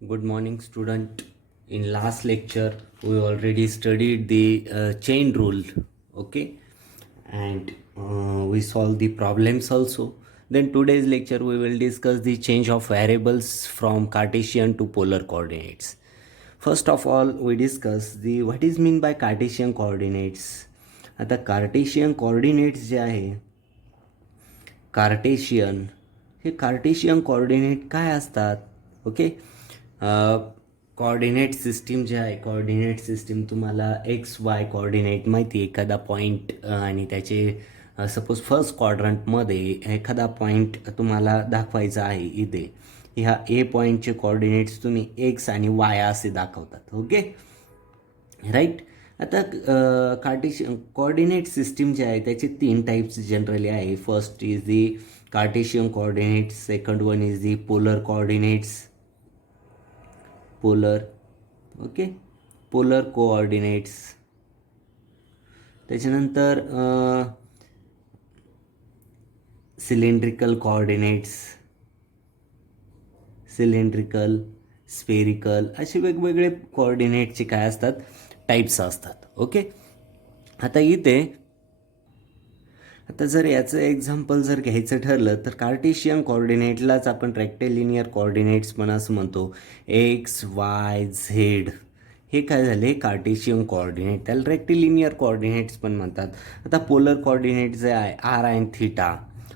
Good morning, student. In last lecture, we already studied the chain rule, okay, and we solved the problems also. Then today's lecture, we will discuss the change of variables from Cartesian to polar coordinates. First of all, we discuss the what is mean by Cartesian coordinates. आता Cartesian coordinates जे आहे Cartesian हे Cartesian coordinate काय असतात. Okay, coordinate system जे आहे coordinate system तुम्हाला x Y coordinate माहिती आहे. एखादा पॉईंट आणि त्याचे सपोज फर्स्ट क्वाड्रंटमध्ये एखादा पॉईंट तुम्हाला दाखवायचा आहे. इथे ह्या ए पॉईंटचे कोऑर्डिनेट्स तुम्ही एक्स आणि वाय असे दाखवतात. Okay, right. आता कार्टेशियन कोऑर्डिनेट सिस्टीम जे आहे त्याचे 3 टाईप्स जनरली आहे. First is the Cartesian coordinates, second one is the polar coordinates, polar okay polar coordinates. त्याच्यानंतर सिलेंड्रिकल कोऑर्डिनेट्स, सिलेंड्रिकल, स्फेरिकल असे वेगवेगळे कोऑर्डिनेटचे काय असतात, टाईप्स असतात. ओके, आता इथे आता जर याचं एक्झाम्पल जर घ्यायचं ठरलं तर कार्टेशियन कोऑर्डिनेटलाच आपण रेक्टिलिनियर कोऑर्डिनेट्स पण असं म्हणतो. एक्स वाय झेड हे काय झाले कार्टेशियन कोऑर्डिनेट, त्याला रेक्टिलिनियर कोऑर्डिनेट्स पण म्हणतात. आता पोलर कोऑर्डिनेट जे आहे r and theta,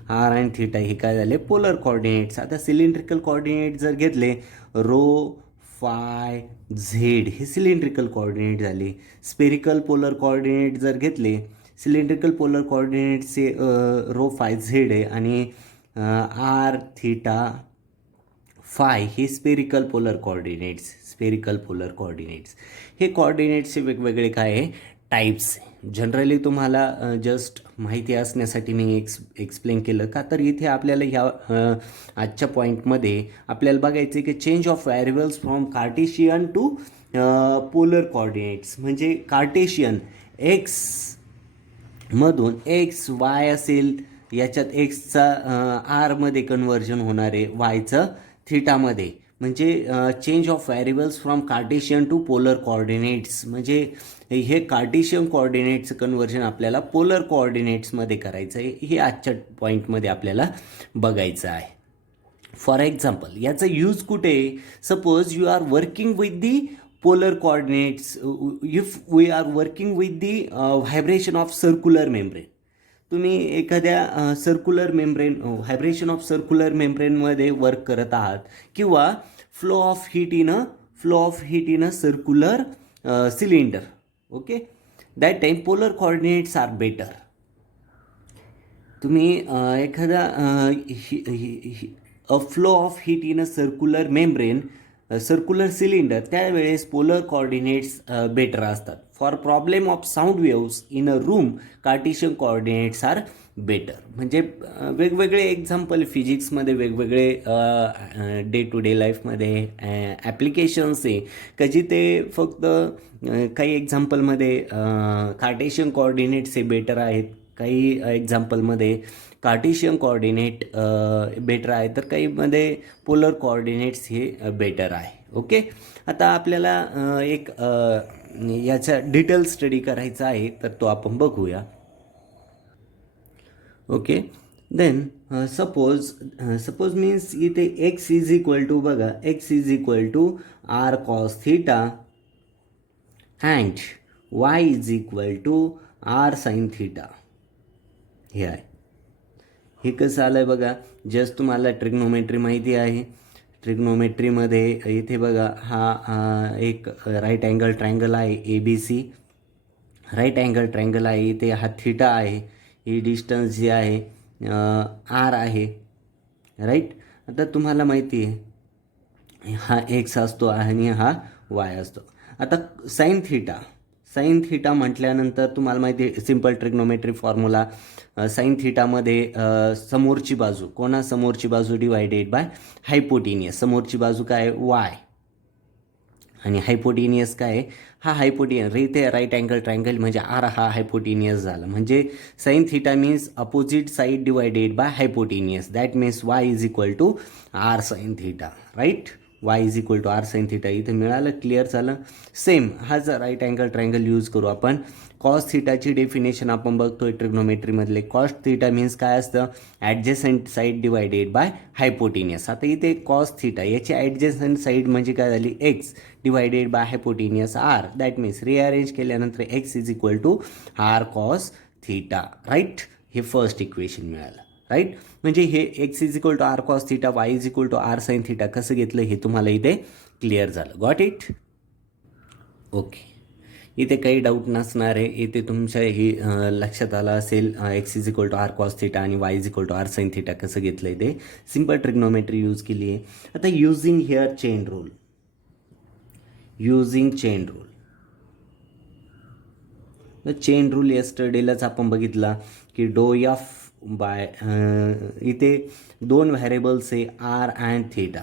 r and theta हे काय झाले पोलर कोऑर्डिनेट्स. आता सिलेंड्रिकल कोऑर्डिनेट जर घेतले रो फाय झेड हे सिलेंड्रिकल कोऑर्डिनेट झाले. स्पेरिकल पोलर कोऑर्डिनेट जर घेतले, सिलेंड्रिकल पोलर कोऑर्डिनेटचे रो फाय झेड आहे आणि आर थिटा फाय हे spherical polar coordinates, spherical polar coordinates हे कोऑर्डिनेट्सचे वेगवेगळे काय आहे टाईप्स. जनरली तुम्हाला जस्ट माहिती असण्यासाठी मी एक्सप्लेन केलं का, तर इथे आपल्याला ह्या आजच्या पॉईंटमध्ये आपल्याला बघायचं आहे की change of variables from Cartesian to polar coordinates. म्हणजे कार्टेशियन एक्स मधून एक्स वाय असेल, याच्यात एक्सचा आरमध्ये कन्व्हर्जन होणार आहे, वायचं थिटामध्ये. म्हणजे change of variables from Cartesian to polar coordinates, म्हणजे हे कार्टेशियन कोऑर्डिनेट्सचं कन्व्हर्जन आपल्याला पोलर कोऑर्डिनेट्समध्ये करायचं आहे. हे आजच्या पॉईंटमध्ये आपल्याला बघायचं आहे. फॉर एक्झाम्पल याचा यूज कुठे आहे, suppose you are working with the polar coordinates, if we are working with the vibration of circular membrane. तुम्ही एखाद्या circular membrane, vibration of circular मेम्ब्रेनमध्ये वर्क करत आहात, किंवा flow of heat in a circular cylinder. Okay, that time polar coordinates are better. तुम्ही एखादा flow of heat in a circular membrane, circular cylinder, त्यावेळेस polar coordinates better असतात. For problem of sound waves in a room Cartesian coordinates are better. म्हणजे वेगवेगळे example फिजिक्समध्ये, वेगवेगळे day to day लाईफमध्ये applications आहे का जिथे फक्त काही एक्झाम्पलमध्ये कार्टेशियन कोऑर्डिनेट्स हे बेटर आहेत, काही एक्झाम्पलमध्ये कार्टेशियन कोऑर्डिनेट बेटर आहे, तर काहीमध्ये पोलर कोऑर्डिनेट्स हे बेटर आहे. ओके, आता आपल्याला एक याचा डिटेल स्टडी करायचा आहे, तर तो आपण बघूया. ओके, देन सपोज मीन्स इथे एक्स इज इक्वल टू, बघा X is equal to R cos theta and Y is equal to R sine theta. हे आहे, हे कसं आलं आहे बघा. जस्ट तुम्हाला ट्रिग्नोमेट्री माहिती आहे. ट्रिग्नोमेट्रीमध्ये इथे बघा हा एक राईट अँगल ट्रायंगल आहे ABC, राईट अँगल ट्रायंगल आहे. इथे हा थिटा आहे, ही डिस्टन्स जी आहे आर आहे, राईट. आता तुम्हाला माहिती आहे हा एक्स असतो आणि हा वाय असतो. आता साइन थिटा म्हटल्यानंतर तुम्हाला माहिती आहे सिम्पल ट्रिग्नोमेट्री फॉर्म्युला. साइन थिटामध्ये समोरची बाजू डिवायडेड बाय हायपोटेनियस. समोरची बाजू काय वाय आणि हायपोटेनियस काय आहे, हा हायपोटेनियस. इथे राईट अँगल ट्रायंगल म्हणजे आर हा हायपोटेनियस झाला. म्हणजे sine theta means opposite side divided by hypotenuse. That means Y is equal to R sine theta, right. Y is equal to R sine theta. इथं मिळालं, clear झालं. Same हाच right angle triangle use करू आपण. Cos थिटाची definition आपण बघतोय ट्रिग्नोमेट्रीमधले. Cos theta means काय असतं, ॲडजेसंट साईड डिवायडेड बाय हायपोटिनियस. आता इथे कॉस थिटा याची ॲडजेसंट साईड म्हणजे काय झाली, x divided by hypotenuse r. That means rearrange केल्यानंतर x is equal to R cos theta. Right, हे फर्स्ट इक्वेशन मिळालं. राईट, म्हणजे हे x is equal to R cos theta, y is equal to R sine theta कसं घेतलं हे तुम्हाला इथे क्लिअर झालं. Got it. ओके, इथे काही डाऊट नसणार आहे. इथे तुमच्या ही लक्षात आलं असेल x is equal to R cos theta आणि y is equal to R sine theta कसं घेतलं आहे ते. सिम्पल ट्रिग्नोमेट्री यूज केली आहे. आता using here chain rule, using chain rule. Chain rule यस्टरडेलाच आपण बघितला की डो एफ बाय इथे दोन व्हॅरिएबल्स आहे आर अँड थिटा.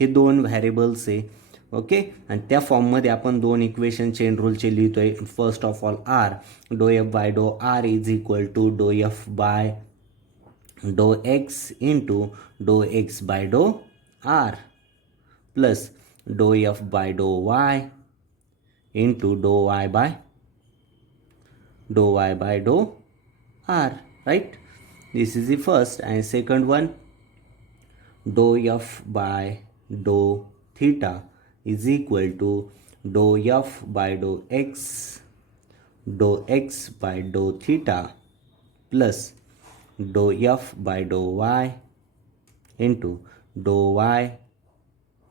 हे दोन व्हॅरिएबल्स आहे. ओके, आणि त्या फॉर्ममध्ये आपण दोन इक्वेशन चेन रूलचे लिहितोय. फर्स्ट ऑफ ऑल आर, डो एफ बाय डो r is equal to dou f by डो x into dou x by डो r plus dou f by dou y into dou y by dou r. Right, this is the first. And second one, dou f by dou theta is equal to dou f by dou x by dou theta plus dou f by dou y into dou y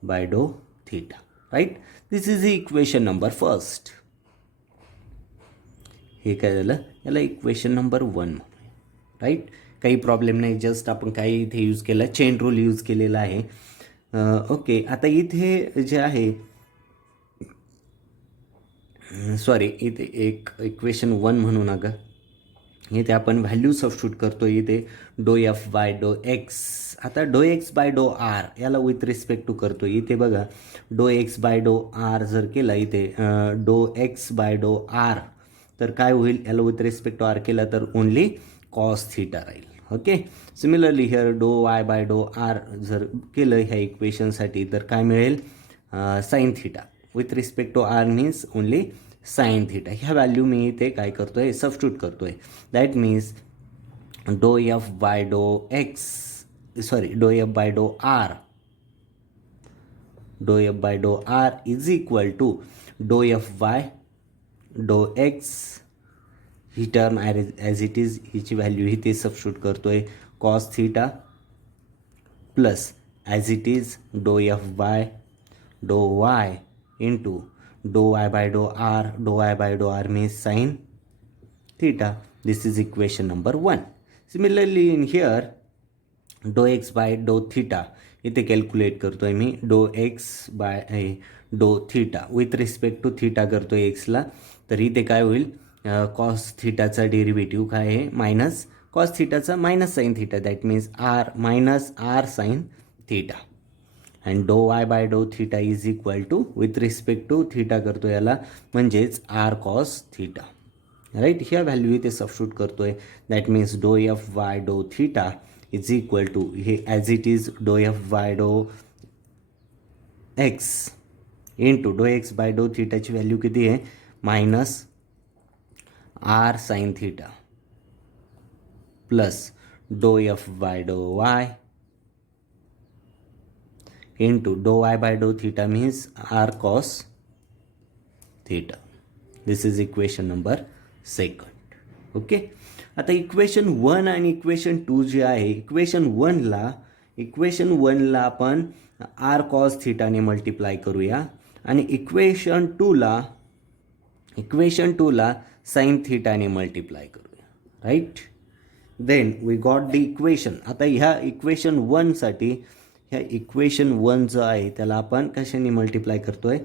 by dou theta. Right, this is the equation number first. हे काय झालं, याला equation number 1. Right, काही problem नाही. Just आपण काही इथे use केलं, चेन रूल यूज केलेला आहे. ओके, आता इथे जे आहे, सॉरी, इथे एक इक्वेशन 1 म्हणू नका. इथे आपण व्हॅल्यू सबस्टिट्यूट करतो. इथे डो एफ बाय डो एक्स. आता डो एक्स बाय डो आर याला विथ रिस्पेक्ट टू करतो. इथे बघा, डो एक्स बाय डो आर जर केला इथे डो एक्स बाय डो आर, तर काय होईल, याला विथ रिस्पेक्ट टू आर केला तर ओनली कॉस थिटा राहील. Okay, similarly here dou y by डो आर जर केलं ह्या इक्वेशनसाठी तर काय मिळेल, sine theta. With respect to r means only sine theta. ह्या व्हॅल्यू मी इथे काय करतोय, सबस्टिट्यूट करतोय. दॅट मीन्स डो एफ बाय डो x, sorry, dou f by डो आर, डो एफ बाय डो r is equal to dou f by डो एक्स. ही टर्म ॲज इट इज, हिची व्हॅल्यू ही ते सबस्टिट्यूट करतोय, cos theta plus as it is dou f by dou y into dou y by डो r. Dou y by डो r means sine theta. This is equation number 1. Similarly in here dou x by dou theta इथे calculate करतोय मी. Dou x by dou theta with respect to theta करतोय एक्सला. तर इथे काय होईल, कॉस थिटाचा डेरिव्हेटिव्ह काय आहे, मायनस कॉस थिटाचा minus sine theta. That means r minus r sine theta. And dou y by dou theta is equal to with respect to theta करतो याला, म्हणजेच आर कॉस थिटा. राईट, ह्या value इथे substitute करतोय. That means डो f y dou theta is equal to, हे as it is dou f y dou x into dou x by dou थिटाची value किती आहे, minus r sine theta plus dou f by dou y into dou y by dou theta means r cos theta. This is equation number 2. Okay, आता equation 1 आणि equation 2 जे आहे, equation 1ला आपण R cos थिटाने multiply करूया आणि equation 2ला sine थिटाने मल्टिप्लाय करूया. Right, then we got the equation. आता ह्या इक्वेशन 1साठी, ह्या इक्वेशन 1 जो आहे त्याला आपण कशाने मल्टिप्लाय करतोय,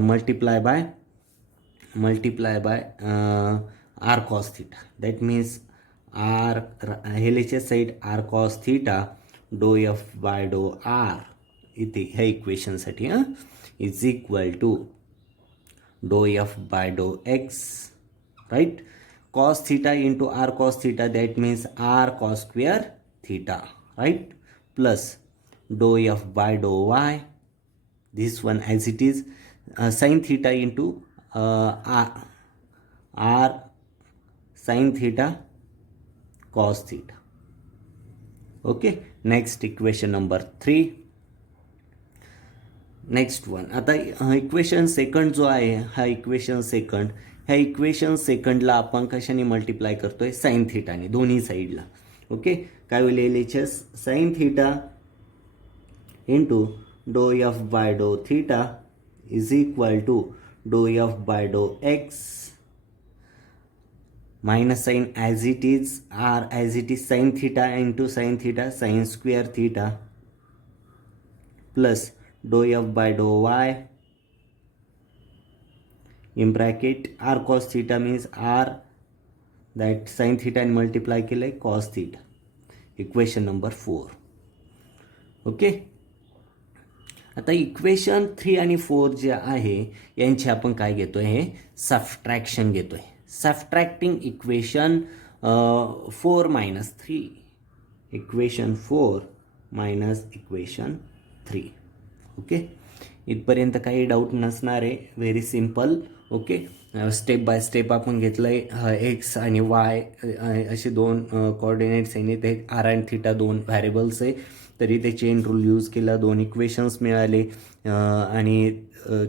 multiply by r cos theta. That means r, हेलेच्या side r cos theta dou f by डो आर इथे ह्या इक्वेशनसाठी is equal to dou f by डो x. Right, cos theta into r cos theta, that means r cos square theta. Right, plus dou f by dou y this one as it is, sin theta into r sin theta cos theta. Okay, next equation number 3. Next one, आता equation second जो आहे हा equation second, ह्या equation सेकंडला आपण कशाने multiply करतोय, sign थीटाने दोन्ही साईडला. ओके, काय होईल L H S sine theta into dou f by डो theta is equal to dou f by डो x minus sine as it is r as it is sine theta into sine theta sine square theta plus dou f by dou y in bracket r cos theta means r that sin theta and multiply केलंय cos theta. Equation number 4. Okay, आता equation 3 आणि 4 जे आहे यांचे आपण काय घेतोय, हे सबट्रॅक्शन घेतोय. Subtracting equation 4 minus 3, equation 4 minus equation 3. Okay, इथपर्यंत काही डाऊट नसणार आहे, very simple. Okay, step by step आपण घेतलं आहे. एक्स आणि वाय असे दोन कोऑर्डिनेट्स आहे, ते आर अँड थीटा दोन व्हॅरिएबल्स आहे. तरी ते चेन रूल यूज केला, दोन इक्वेशन्स मिळाले आणि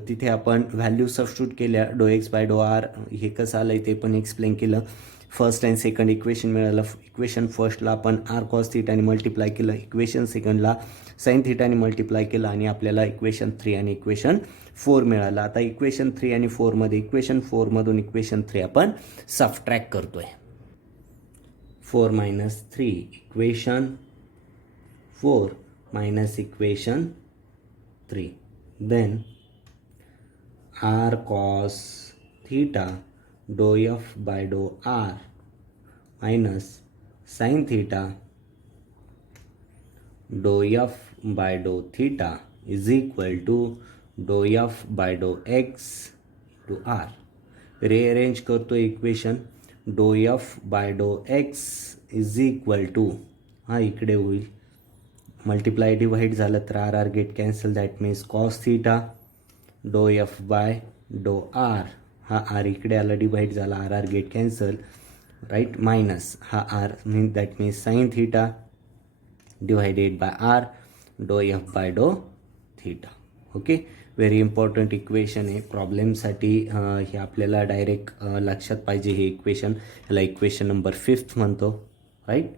तिथे आपण व्हॅल्यू सबस्टिट्यूट केल्या. डो एक्स बाय डो आर हे कसं आलं आहे ते पण एक्सप्लेन केलं. फर्स्ट अँड सेकंड इक्वेशन मिळालं. इक्वेशन फर्स्टला आपण आर कॉस थीटाने मल्टिप्लाय केलं, इक्वेशन सेकंडला साइन थीटाने मल्टिप्लाय केलं आणि आपल्याला इक्वेशन 3 आणि इक्वेशन 4 मिळालं. आता इक्वेशन 3 आणि 4मध्ये इक्वेशन 4मधून इक्वेशन 3 आपण सबट्रॅक्ट करतोय. 4 minus 3 equation 4 minus equation 3, then r cos theta डो एफ बाय डो आर मायनस साइन थीटा डो एफ बाय डो theta is equal to dou f by डो एक्स टू आर. रिअरेंज करतो equation. Dou f by डो x is equal to, हा इकडे होईल मल्टिप्लाय डिवाइड झालं तर r r get cancel, that means cos theta डो एफ बाय डो आर, हा आर इकडे आला डिवाइड झाला, r r get cancel right, minus हा r mean that means sine theta divided by r डो एफ बाय डो theta. Okay, very important equation आहे प्रॉब्लेमसाठी. हे आपल्याला डायरेक्ट लक्षात पाहिजे हे इक्वेशन. ह्याला इक्वेशन नंबर 5 म्हणतो, राईट.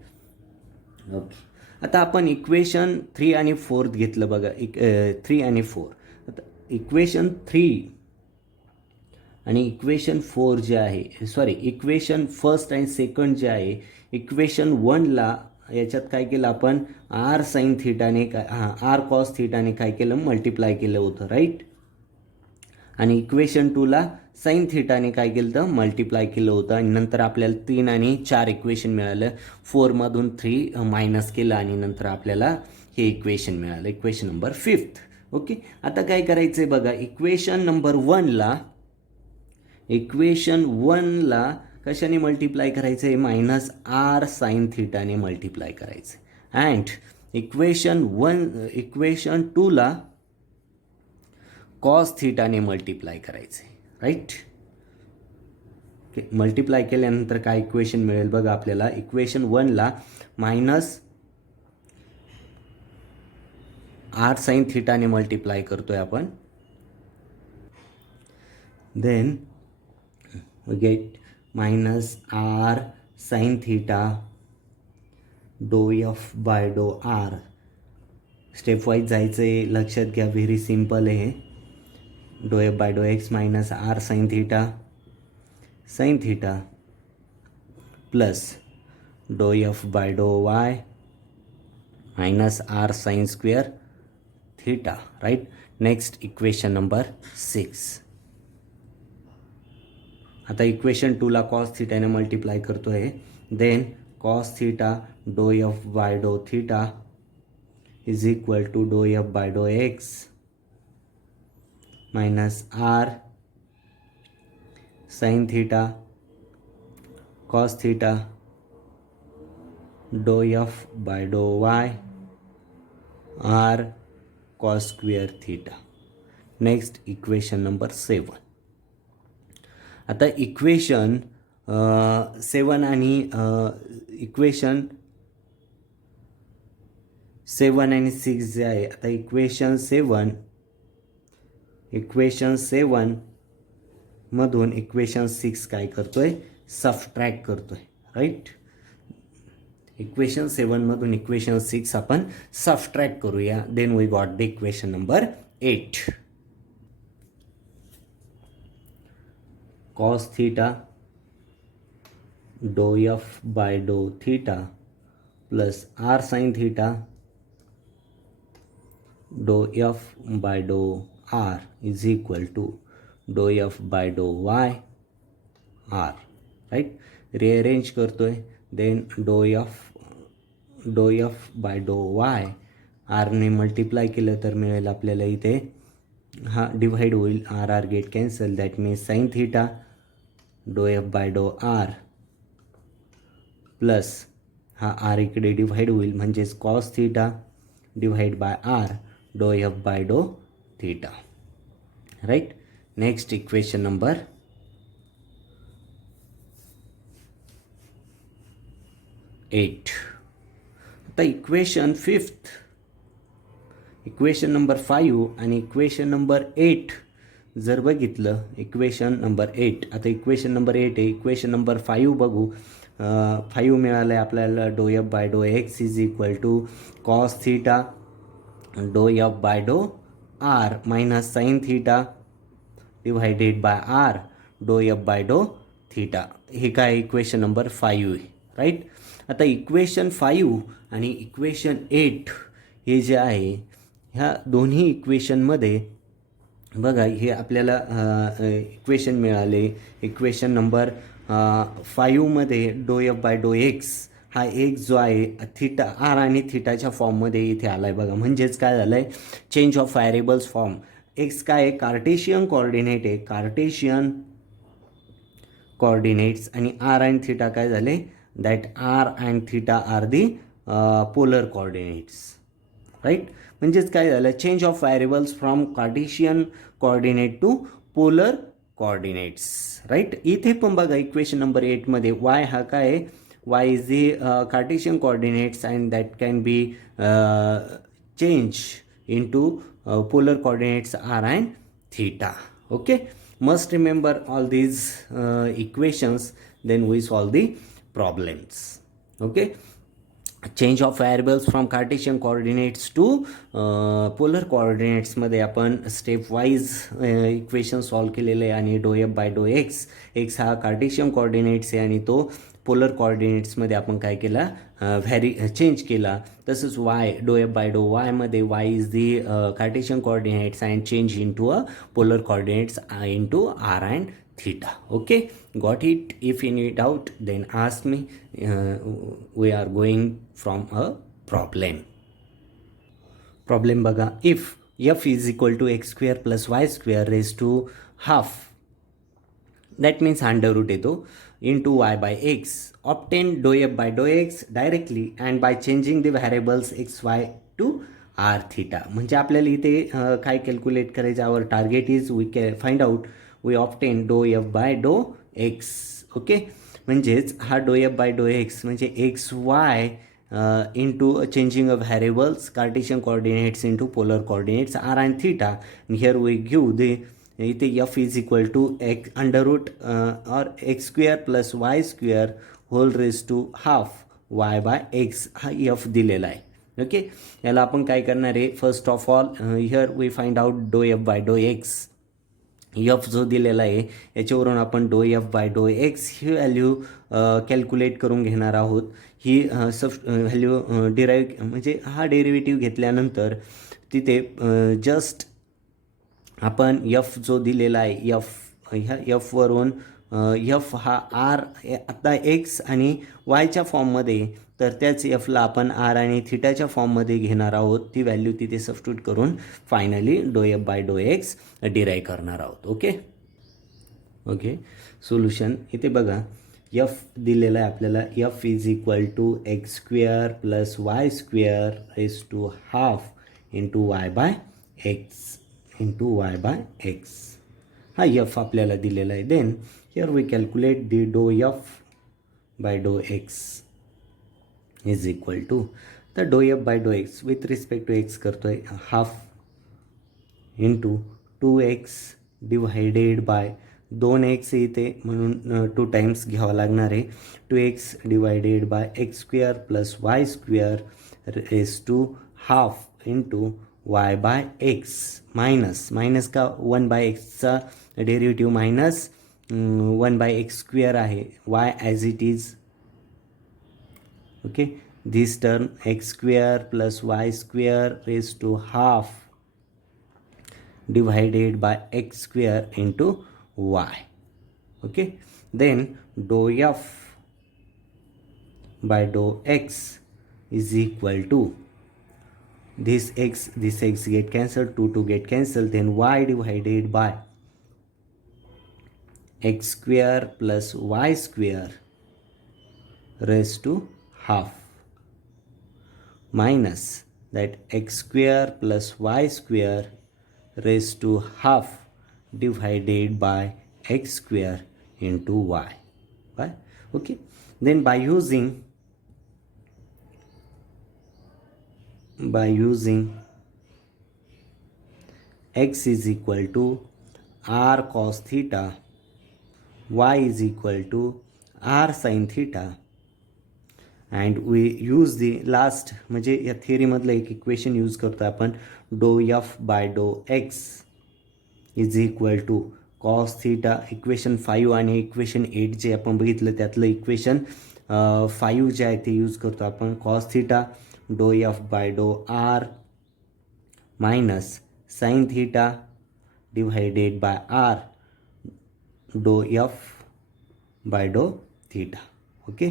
ओके, आता आपण इक्वेशन 3 आणि 4 घेतलं बघा. 3 आणि 4, आता इक्वेशन 3 आणि इक्वेशन 4 जे आहे, सॉरी इक्वेशन फर्स्ट आणि सेकंड जे आहे, इक्वेशन 1ला याच्यात काय केलं आपण, आर साइन थीटाने आर कॉस थीटाने काय केलं, मल्टिप्लाय केलं होतं, राईट. आणि इक्वेशन 2ला साइन थीटाने काय केलं तर मल्टिप्लाय केलं होतं. आणि नंतर आपल्याला 3 आणि 4 इक्वेशन मिळालं. 4मधून 3 मायनस केलं आणि नंतर आपल्याला हे इक्वेशन मिळालं, इक्वेशन नंबर 5. ओके, आता काय करायचं आहे बघा, इक्वेशन नंबर 1ला कशाने मल्टिप्लाय करायचं आहे, मायनस आर साइन थीटाने मल्टिप्लाय करायचं आहे. अँड इक्वेशन 2ला कॉस थीटाने मल्टिप्लाय करायचं आहे, राईट. ओके, मल्टिप्लाय केल्यानंतर काय इक्वेशन मिळेल बघा आपल्याला. इक्वेशन 1ला मायनस आर साइन थीटाने मल्टिप्लाय करतोय आपण, then we get minus r sine theta डो एफ बाय डो आर. स्टेप वाईज जायचं आहे, लक्षात घ्या, व्हेरी सिम्पल आहे. डो एफ बाय डो x minus r sine theta plus dou f by dou y minus r sine square theta, right. Next equation number 6. आता equation 2ला cos थीटाने मल्टिप्लाय करतो आहे, देन कॉस थीटा डो f by डो theta is equal to dou f by डो x minus r sine theta cos theta डो f by dou y r cos square theta. Next equation number 7. आता equation 7 आणि equation 7 आणि 6 जे आहे, आता इक्वेशन 7 मधून इक्वेशन 6 काय करतोय, सबट्रॅक्ट करतोय, राईट. इक्वेशन 7 मधून इक्वेशन 6 आपण सबट्रॅक्ट करूया. Then we got the equation number 8. Cos theta डो एफ बाय डो theta plus r sine theta डो एफ बाय डो r is equal to dou f by dou y r, right. Rearrange करतोय. Then डो f by dou y आरने multiply केलं तर मिळेल आपल्याला इथे, हा डिव्हाइड होईल, r r get cancel, that means sine theta डो एफ बाय डो आर प्लस हा आर इकडे डिव्हाइड होईल म्हणजेच cos theta divide by r डो एफ बाय डो theta, right. Next equation number 8. आता इक्वेशन 5, इक्वेशन नंबर 5 आणि इक्वेशन नंबर 8 जर बघितलं, इक्वेशन नंबर 8, आता इक्वेशन नंबर 8 आहे. इक्वेशन नंबर 5 बघू. 5 मिळालं आहे आपल्याला, डो एफ बाय डो x is equal to cos theta डो एफ बाय डो r minus sine theta divided by r डो एफ बाय डो थीटा. हे काय इक्वेशन नंबर 5 आहे, राईट. आता इक्वेशन 5 आणि इक्वेशन 8 हे जे आहे, ह्या दोन्ही इक्वेशनमध्ये बघा, हे आपल्याला इक्वेशन मिळाले. इक्वेशन नंबर 5मध्ये डो एफ बाय डो एक्स हा एक्स जो आहे थीटा आर आणि थीटाच्या फॉर्ममध्ये इथे आला आहे. बघा, म्हणजेच काय झालं आहे, change of variables form. X काय आहे, कार्टेशियन कोऑर्डिनेट आहे, कार्टेशियन कोऑर्डिनेट्स, आणि आर अँड थीटा काय झाले, that r and theta are the polar coordinates, right. म्हणजेच काय झालं, change of variables from Cartesian coordinate to polar coordinates, right. इथे पण बघा इक्वेशन नंबर 8मध्ये वाय हा काय आहे, y is the Cartesian coordinates and that can be change into polar coordinates r and theta. Okay, must remember all these equations, then we solve the problems. Okay, change of variables from Cartesian coordinates to polar कोऑर्डिनेट्समध्ये आपण step wise equation solve केलेलं आहे. आणि dou f by डो x, x हा Cartesian coordinates आहे आणि तो पोलर कोऑर्डिनेट्समध्ये आपण काय केला, चेंज केला. तसंच वाय, डो एफ बाय डो वायमध्ये y is the Cartesian coordinates and change into a polar coordinates into r and theta. Okay, got it? If any doubt, then ask me. We are going from a problem बघा. If f is equal to x square plus y square raised to half, that means under root येतो, into y by x, obtain dou f by dou x directly and by changing the variables x y to r theta. म्हणजे आपल्याला इथे काय calculate करायचं, our target is we can find out, we obtain dou f by डो x. Okay, म्हणजेच हा dou f by डो x म्हणजे x y into changing of variables Cartesian coordinates into polar coordinates r and theta. Here we give the, इथे f is equal to x under root और x square plus y square whole raise to half y by x हा f दिलेला आहे. Okay, याला आपण काय करणार आहे, first of all here we find out dou f by डो एक्स. एफ जो दिलेला आहे याच्यावरून आपण डो एफ बाय डो एक्स ही व्हॅल्यू कॅल्क्युलेट करून घेणार आहोत. ही व्हॅल्यू डिराईव्ह म्हणजे हा डेरिव्हेटिव्ह घेतल्यानंतर तिथे जस्ट आपण एफ जो दिलेला आहे, ह्या एफवरून एफ हा आर आता एक्स आणि वायच्या फॉर्ममध्ये, तर त्याच एफला आपण आर आणि थीटाच्या फॉर्ममध्ये घेणार आहोत. ती व्हॅल्यू तिथे सबस्टिट्यूट करून फायनली डो एफ बाय डो एक्स डिराईव्ह करणार आहोत. ओके, सोल्युशन इथे बघा, एफ दिलेला आहे आपल्याला, f is equal to x square plus y square raise to half into y by x. Into y by x. हा एफ आपल्याला दिलेला आहे. Then here we calculate the do f by डो एक्स इज इक्वल टू, तर do f by डो x with respect to x करतोय half into 2x divided by 2x इथे म्हणून 2 टाइम्स घ्यावा लागणार आहे. 2x divided by x square plus y square raise to half into y by x minus का 1 by एक्सचा derivative minus 1 by x square आहे. Y as it is. Okay, this term x square plus y square raise to half divided by x square into y. Okay, then dou f by dou x is equal to this x get cancelled, 2 get cancelled, then y divided by x square plus y square raised to half minus that x square plus y square raised to half divided by x square into y. Right? Okay, then by using x is equal to r cos theta, y is equal to r sin theta, and we use the last म्हणजे या थिअरीमधलं एक equation use करतो आपण, डो f by डो x is equal to cos theta. Equation 5 आणि equation 8 जे आपण बघितलं त्यातलं इक्वेशन 5 जे आहे ते यूज करतो आपण. कॉस थीटा डो एफ बाय डो r minus sine theta divided by r डो एफ बाय डो थीटा. ओके,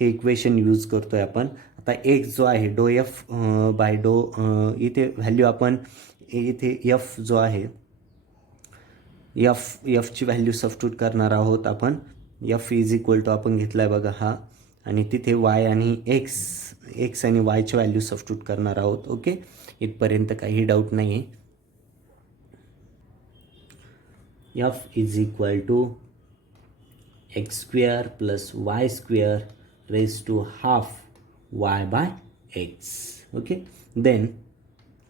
हे इक्वेशन यूज करतोय आपण. आता एक्स जो आहे डो एफ बाय डो, इथे व्हॅल्यू आपण इथे एफ जो आहे एफची व्हॅल्यू सबस्टिट्यूट करणार आहोत आपण. एफ इज इक्वल टू आपण घेतला आहे बघा हा, आणि तिथे वाय आणि एक्स आणि वायची व्हॅल्यू सबस्टिट्यूट करणार आहोत. ओके, इथपर्यंत काही डाऊट नाही आहे. F is equal to x square plus y square raise to half y by x. Okay, then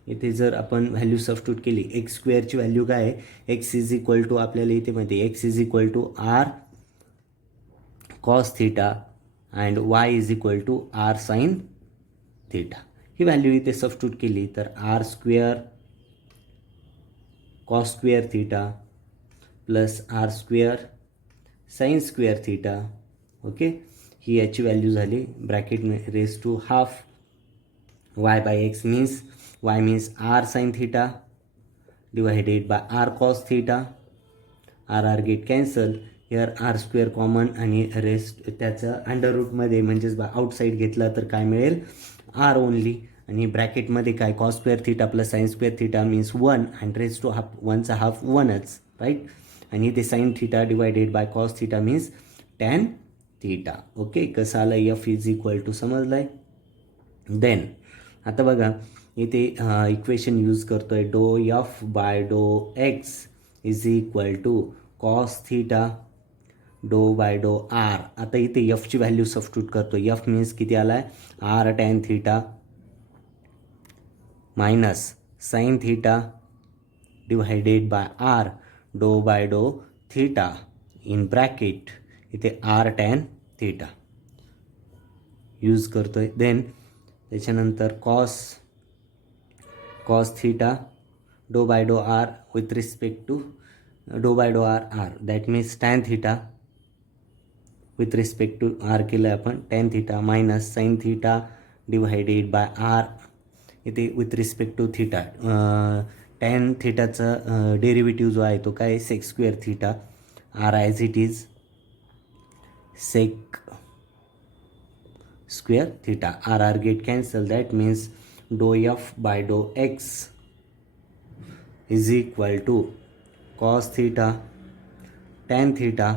इथे जर आपण व्हॅल्यू सबस्टिट्यूट केली, एक्स स्क्वेअरची व्हॅल्यू काय आहे, एक्स इज इक्वल टू आपल्याला इथे माहिती आहे x is equal to R cos theta and Y is equal to R sine theta. ही व्हॅल्यू इथे सबस्टिट्यूट केली तर r square cos square theta plus r square sine square theta. Okay, ही याची व्हॅल्यू झाली bracket raise to half y by x means y means r sin theta divided by r cos theta. r get cancel, here r square common आणि rest त्याचं under रूटमध्ये म्हणजेच बा outside घेतला तर काय मिळेल, r ओनली. आणि ब्रॅकेटमध्ये काय cos square theta plus sine square theta means 1 and raise to half 1चा हाफ 1च राईट. आणि ते sine theta divided by cos theta means tan theta. Okay, कसं आलं एफ इज इक्वल टू समजलं आहे. देन आता बघा इथे इक्वेशन यूज करतोय डो एफ बाय डो x is equal to cos theta do by डो आर. आता इथे एफची व्हॅल्यू सबस्टिट्यूट करतोय. एफ मीन्स किती आला आहे, r tan theta minus sine theta divided by r do by डो थीटा इन ब्रॅकेट इथे आर टॅन थीटा यूज करतोय. देन त्याच्यानंतर कॉस थीटा डो बाय डो r with respect to do by डो r that means tan theta with respect to r केलं आपण tan theta minus sine theta divided by r इथे with respect to theta. Tan थीटाचा derivative जो आहे तो काय sec square theta, r as it is sec square theta. R get cancel that means डो f by डो x is equal to cos theta tan theta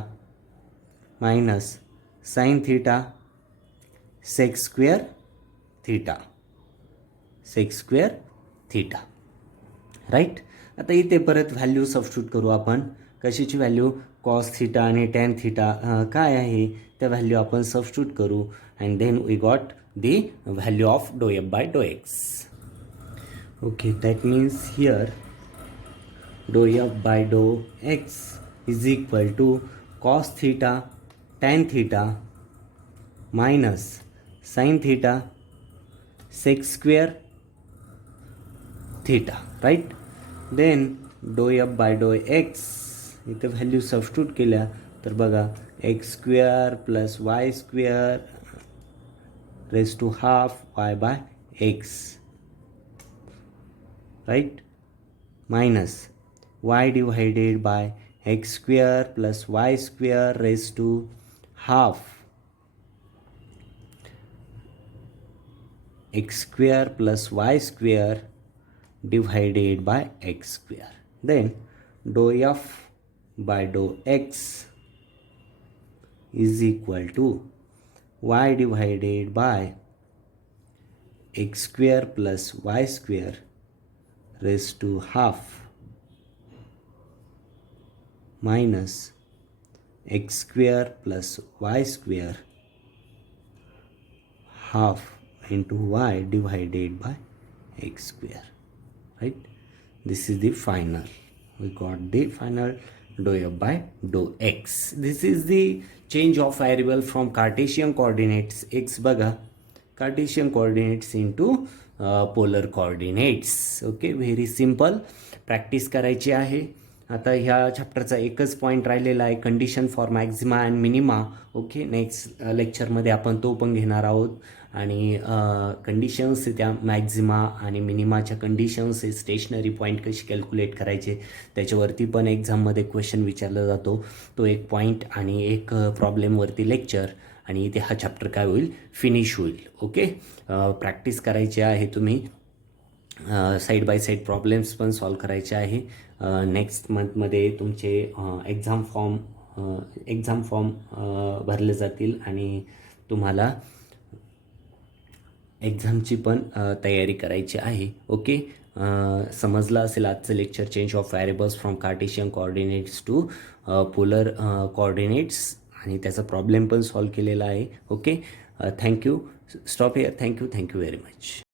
minus sine theta sec square theta right. आता इथे परत value substitute करू आपण. कशाची value? Cos theta आणि tan theta काय आहे त्या व्हॅल्यू आपण सबस्टिट्यूट करू and then we got the value of do f by डो x. Okay, that means here do f by डो x is equal to cos theta tan theta minus sine theta sec square theta, right. Then डो f by डो x इथे value substitute केल्या तर बघा x square plus y square raise to half y by x, right, minus Y divided by x square plus y square raise to half x square plus y square divided by x square. Then dou f by dou x is equal to y divided by x square plus y square raised to half minus x square plus y square half into y divided by x square, right? This is the final. We got the final dou f by dou x. This is the change of variable from Cartesian coordinates x बघा Cartesian coordinates into polar coordinates. Okay, very simple. Practice करायची आहे. आता ह्या चॅप्टरचा एकच point राहिलेला आहे, condition for Maxima and minima. Okay, next लेक्चरमध्ये आपण तो पण घेणार आहोत. आणि कंडिशन्स त्या मॅक्झिमा आणि मिनिमाच्या कंडिशन्स हे स्टेशनरी पॉईंट कशी कॅल्क्युलेट करायचे त्याच्यावरती पण एक्झाममध्ये क्वेश्चन विचारला जातो. तो एक पॉईंट आणि एक प्रॉब्लेमवरती लेक्चर आणि इथे हा चॅप्टर काय होईल, फिनिश होईल. ओके, प्रॅक्टिस करायची आहे तुम्ही. साईड बाय साईड प्रॉब्लेम्स पण सॉल्व करायचे आहे. नेक्स्ट मंथमध्ये तुमचे एक्झाम फॉर्म भरले जातील आणि तुम्हाला एक्झामची पण तयारी करायची आहे. ओके, समजलं असेल आजचं lecture, change of variables from Cartesian coordinates to polar coordinates, आणि त्याचा प्रॉब्लेम पण सॉल्व केलेला आहे. Okay, thank you. Stop here. Thank you very much.